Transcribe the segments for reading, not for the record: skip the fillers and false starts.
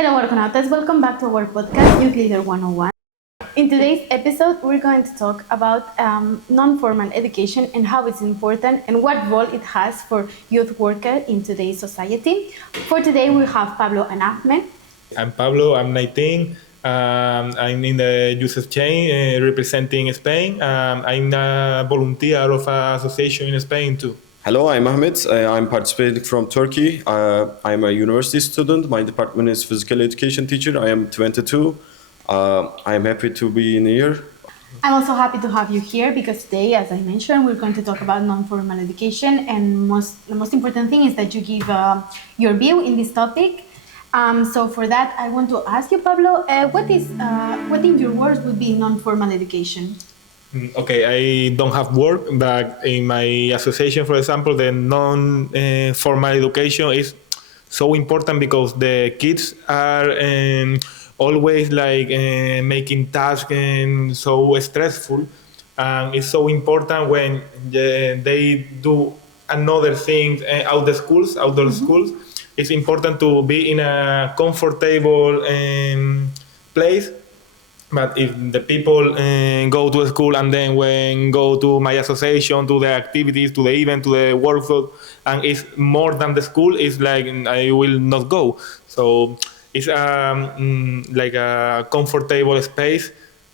Hello, Argonautas. Welcome back to our podcast, Youth Leader 101. In today's episode, we're going to talk about non-formal education and how it's important and what role it has for youth workers in today's society. For today, we have Pablo and Ahmet. I'm Pablo, I'm 19. I'm in the youth exchange representing Spain. I'm a volunteer of an association in Spain too. Hello, I'm Ahmet. I'm participating from Turkey. I'm a university student. My department is physical education teacher. I am 22. I'm happy to be in here. I'm also happy to have you here because today, as I mentioned, we're going to talk about non-formal education, and the most important thing is that you give your view in this topic. So for that, I want to ask you, Pablo, what in your words would be non-formal education? Okay, I don't have work, but in my association, for example, the non-formal education is so important because the kids are always making tasks and so stressful, and it's so important when they do another thing outdoor schools. It's important to be in a comfortable place. But if the people go to school and then when go to my association, to the activities, to the event, to the workshop, and it's more than the school, it's like I will not go. So it's like a comfortable space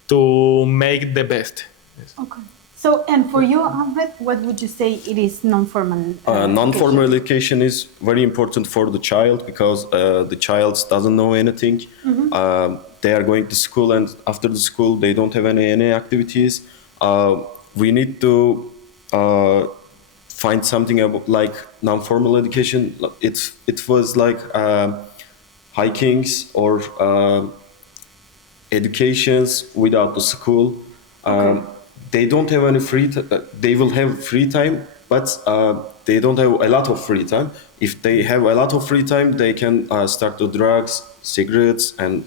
to make the best. Yes. Okay. So, and for you, Ahmed, what would you say it is non-formal Non-formal education is very important for the child because the child doesn't know anything. They are going to school, and after the school, they don't have any activities. We need to find something about like non-formal education. It was like hikings or educations without the school. Okay. They don't have any free time. They will have free time, but they don't have a lot of free time. If they have a lot of free time, they can start the drugs, cigarettes, and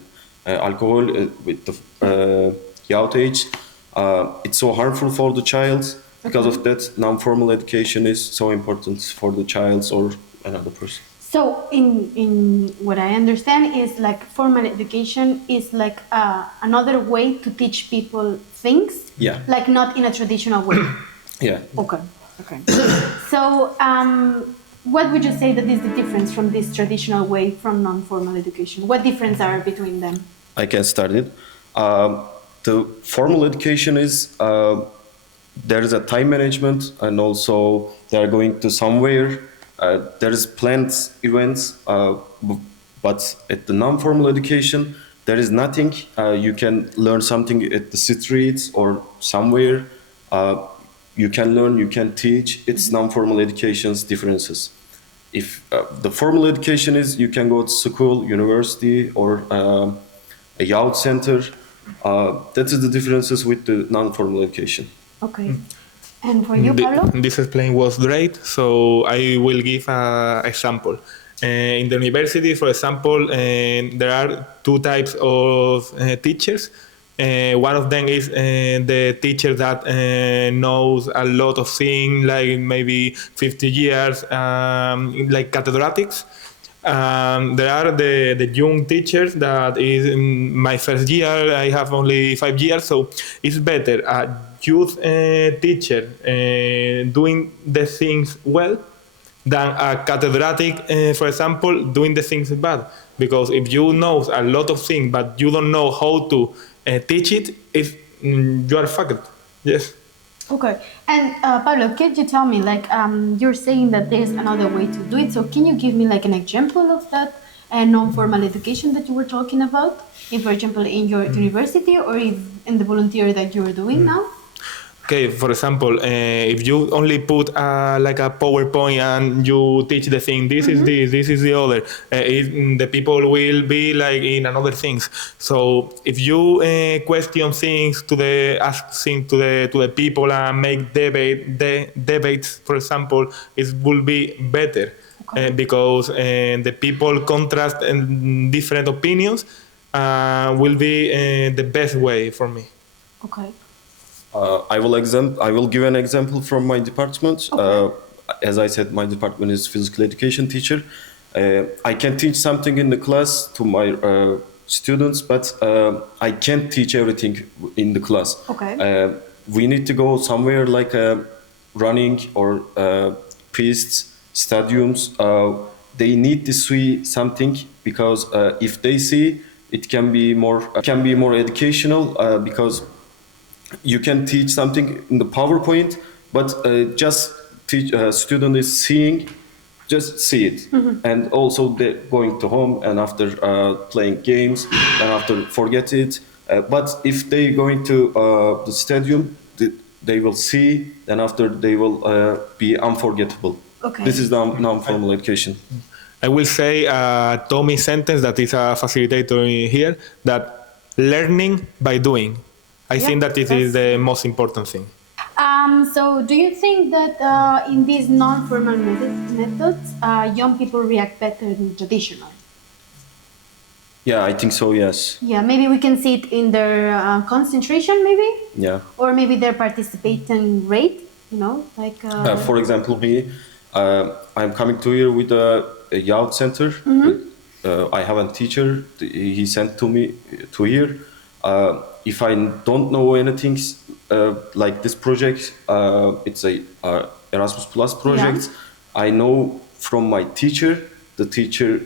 alcohol with the youth age. It's so harmful for the child. Because of that, non-formal education is so important for the child or another person. So, in what I understand is like formal education is like another way to teach people things. Yeah. Like not in a traditional way. Yeah. Okay. So, what would you say that is the difference from this traditional way from non-formal education? What difference are between them? I can start it. The formal education is there is a time management, and also they are going to somewhere. There is planned events, but at the non-formal education, there is nothing. You can learn something at the streets or somewhere. You can learn, you can teach. It's non-formal education's differences. If the formal education is you can go to school, university, or a youth center. That is the differences with the non-formal education. Okay. And for you, Pablo? This explain was great, so I will give an example. In the university, for example, there are two types of teachers. One of them is the teacher that knows a lot of things, like maybe 50 years, like cathedratics. There are the young teachers that is in my first year. I have only 5 years, so it's better a youth teacher doing the things well than a cathedratic, for example, doing the things bad. Because if you know a lot of things but you don't know how to teach it, you are fucked. Yes. Okay. And Pablo, can you tell me, like, you're saying that there's another way to do it. So can you give me like an example of that non-formal education that you were talking about? If, for example, in your university or if in the volunteer that you're doing now? Okay, for example, if you only put like a PowerPoint and you teach the thing, this is this is the other, the people will be like in another things. So if you question things ask things to the people and make debates, for example, it will be better. Okay. Because the people contrast different opinions will be the best way for me. Okay. I will give an example from my department. Okay. As I said, my department is physical education teacher. I can teach something in the class to my students, but I can't teach everything in the class. Okay. We need to go somewhere like running or pistes, stadiums. They need to see something because if they see, it can be more educational because you can teach something in the PowerPoint, but just teach student is seeing, just see it, and also they're going to home and after playing games and after forget it. But if they going to the stadium, they will see, and after they will be unforgettable. Okay. This is non-formal education. I will say Tommy sentence that is a facilitator here, that learning by doing. I think that this is the most important thing. So do you think that in these non-formal methods, young people react better than traditional? Yeah, I think so, yes. Yeah, maybe we can see it in their concentration, maybe? Yeah. Or maybe their participation rate, like... For example, me, I'm coming to here with a youth center. I have a teacher, he sent to me to here. If I don't know anything like this project, it's a Erasmus Plus project. Yeah. I know from my teacher.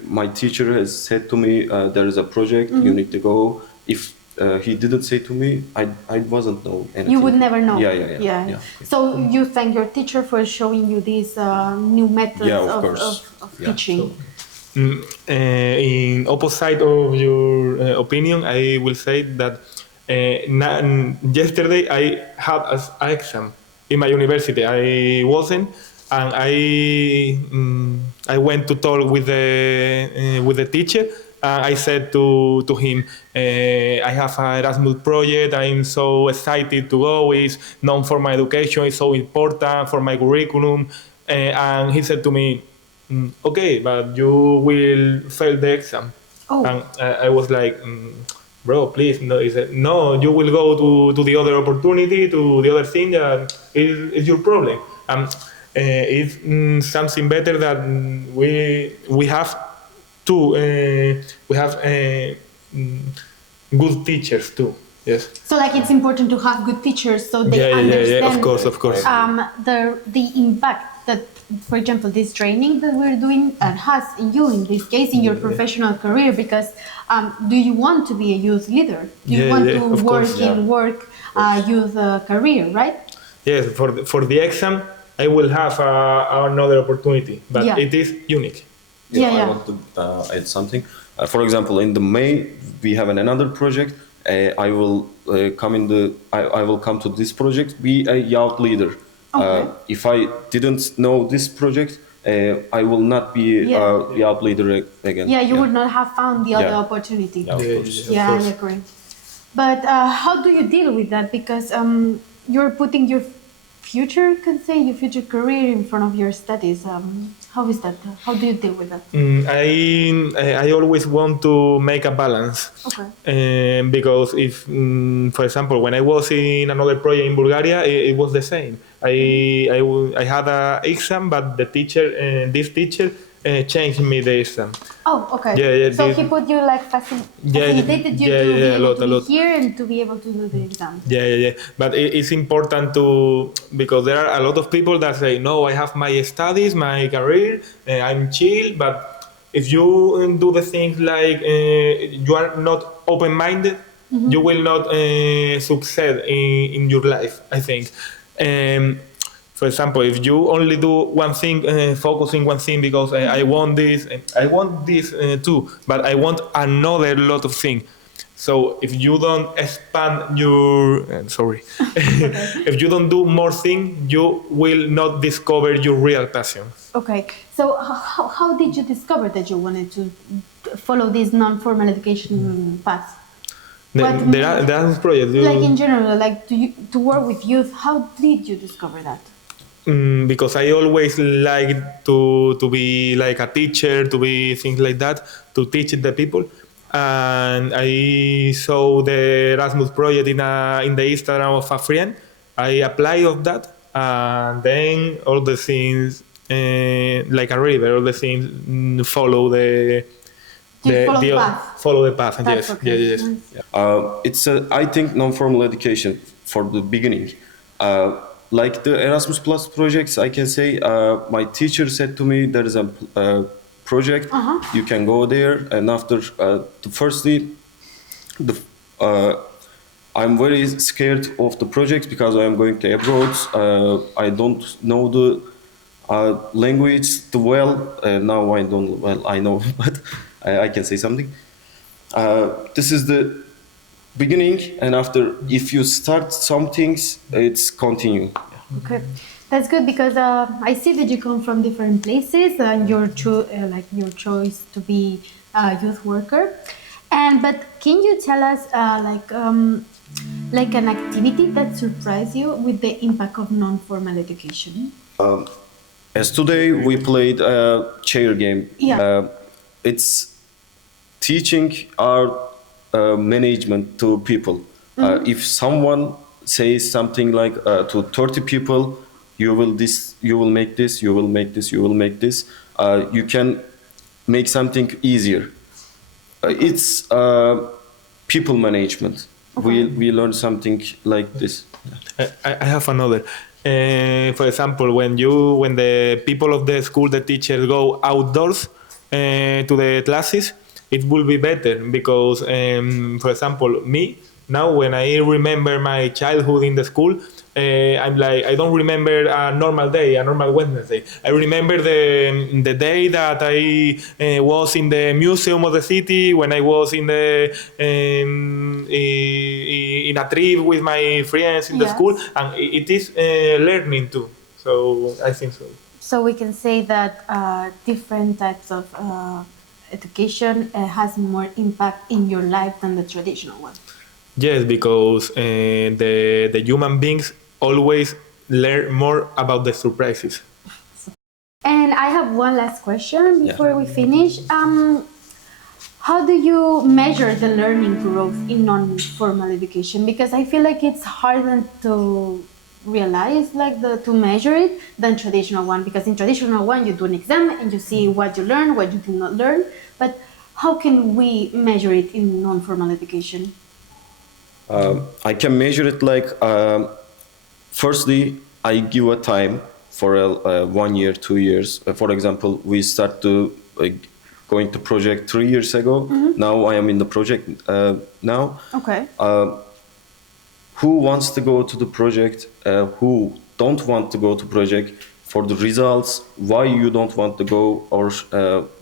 My teacher has said to me, there is a project, you need to go. If he didn't say to me, I wasn't know anything. You would never know. Yeah. So you thank your teacher for showing you these new methods of teaching. In opposite of your opinion, I will say that yesterday I had an exam in my university. I wasn't, and I went to talk with the teacher. I said to him, I have an Erasmus project. I'm so excited to go. It's non-formal education. It's so important for my curriculum. And he said to me, okay, but you will fail the exam. Oh. And I was like, bro, please. No, he said, no, you will go to the other opportunity, to the other thing that is your problem. It's something better that we have good teachers too. Yes. So like it's important to have good teachers so they understand. Yeah, of course. The impact that, for example, this training that we're doing has in you, in this case, in your professional career, because do you want to be a youth leader? Do you want to work in youth career, right? Yes, for the exam, I will have another opportunity, but it is unique. I want to add something. For example, in the May, we have another project. I will come to this project, be a youth leader. Okay. If I didn't know this project, I will not be a youth leader again. Yeah, you would not have found the other opportunity. Yeah, of course. Yeah, I agree. But how do you deal with that? Because you're putting your future career in front of your studies. How is that? How do you deal with that? I always want to make a balance. Okay. Because if, for example, when I was in another project in Bulgaria, it was the same. I had an exam, but this teacher changed me the exam. Oh, okay. Yeah, so he put you like facilitated you to be able to be here and to be able to do the exam. Yeah. But it's important because there are a lot of people that say, no, I have my studies, my career, I'm chill. But if you do the things like you are not open-minded, you will not succeed in your life, I think. For example, if you only do one thing, focusing one thing because I want this too, but I want another lot of things. So if you don't expand your, if you don't do more things, you will not discover your real passion. Okay, so how did you discover that you wanted to follow this non-formal education path? The Erasmus project. Like in general, like to work with youth, how did you discover that? Because I always like to be like a teacher, to be things like that, to teach the people. And I saw the Erasmus project in the Instagram of a friend. I applied of that, and then all the things like a river. All the things follow the follow the path. That's Yes, okay. yes, yes. Nice. It's I think non-formal education for the beginning. Like the Erasmus Plus projects, I can say my teacher said to me there is a project, you can go there, and after firstly, the I'm very scared of the projects because I am going to abroad. I don't know the language too well. Now I don't. Well, I know, but I can say something. This is the beginning, and after, if you start some things, it's continue. Okay, that's good because I see that you come from different places and your like your choice to be a youth worker. But can you tell us like an activity that surprised you with the impact of non-formal education? As today we played a chair game. Yeah. It's teaching our management to people. If someone says something like to 30 people, you will make this, you will make this, you will make this, you can make something easier. It's people management. We learn something like this. I have another. For example, when the people of the school, the teachers go outdoors to the classes, it will be better because, for example, me now when I remember my childhood in the school, I'm like I don't remember a normal day, a normal Wednesday. I remember the day that I was in the museum of the city, when I was in the in a trip with my friends in the school, and it is learning too. So I think so. So we can say that different types of education has more impact in your life than the traditional one. Yes, because the human beings always learn more about the surprises. And I have one last question before we finish. How do you measure the learning growth in non-formal education? Because I feel like it's harder to realize, like to measure it than traditional one. Because in traditional one, you do an exam and you see what you learn, what you did not learn. But how can we measure it in non-formal education? I can measure it like, firstly, I give a time for 1 year, 2 years. For example, we start to going to project 3 years ago. Now I am in the project now. Okay. Who wants to go to the project? Who don't want to go to project? For the results, why you don't want to go, or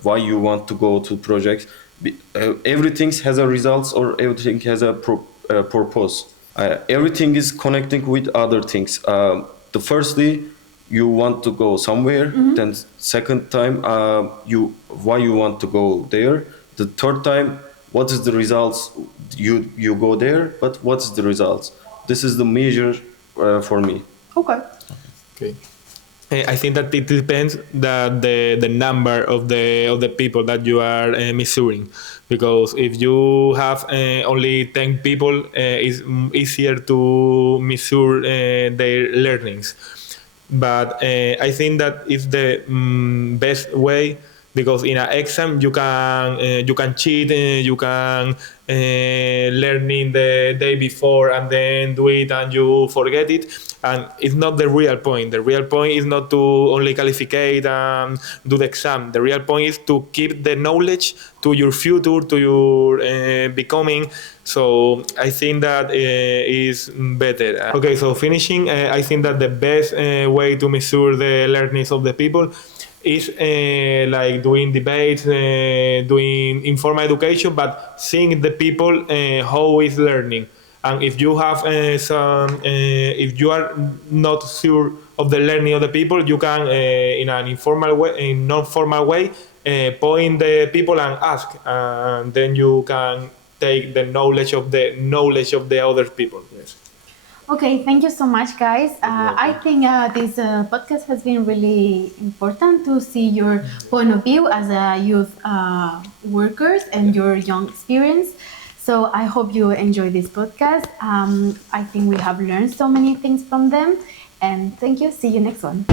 why you want to go to project? Everything has a results, or everything has a purpose. Everything is connecting with other things. The firstly, you want to go somewhere. Then second time, why you want to go there. The third time, what is the results? You go there, but what's the results? This is the measure for me. Okay. Okay. I think that it depends the number of the people that you are measuring, because if you have only 10 people, it's easier to measure their learnings. But I think that is the best way, because in an exam you can cheat, you can learning the day before and then do it and you forget it, and it's not the real point. The real point is not to only qualificate and do the exam. The real point is to keep the knowledge to your future, to your becoming. So I think that is better. Okay, so finishing, I think that the best way to measure the learnings of the people is like doing debates, doing informal education, but seeing the people how is learning. And if you have if you are not sure of the learning of the people, you can in an informal way, in non-formal way, point the people and ask, and then you can take the knowledge of the other people. Yes. Okay, thank you so much, guys. I think this podcast has been really important to see your point of view as a youth workers and your young experience. So I hope you enjoy this podcast. I think we have learned so many things from them. And thank you. See you next one.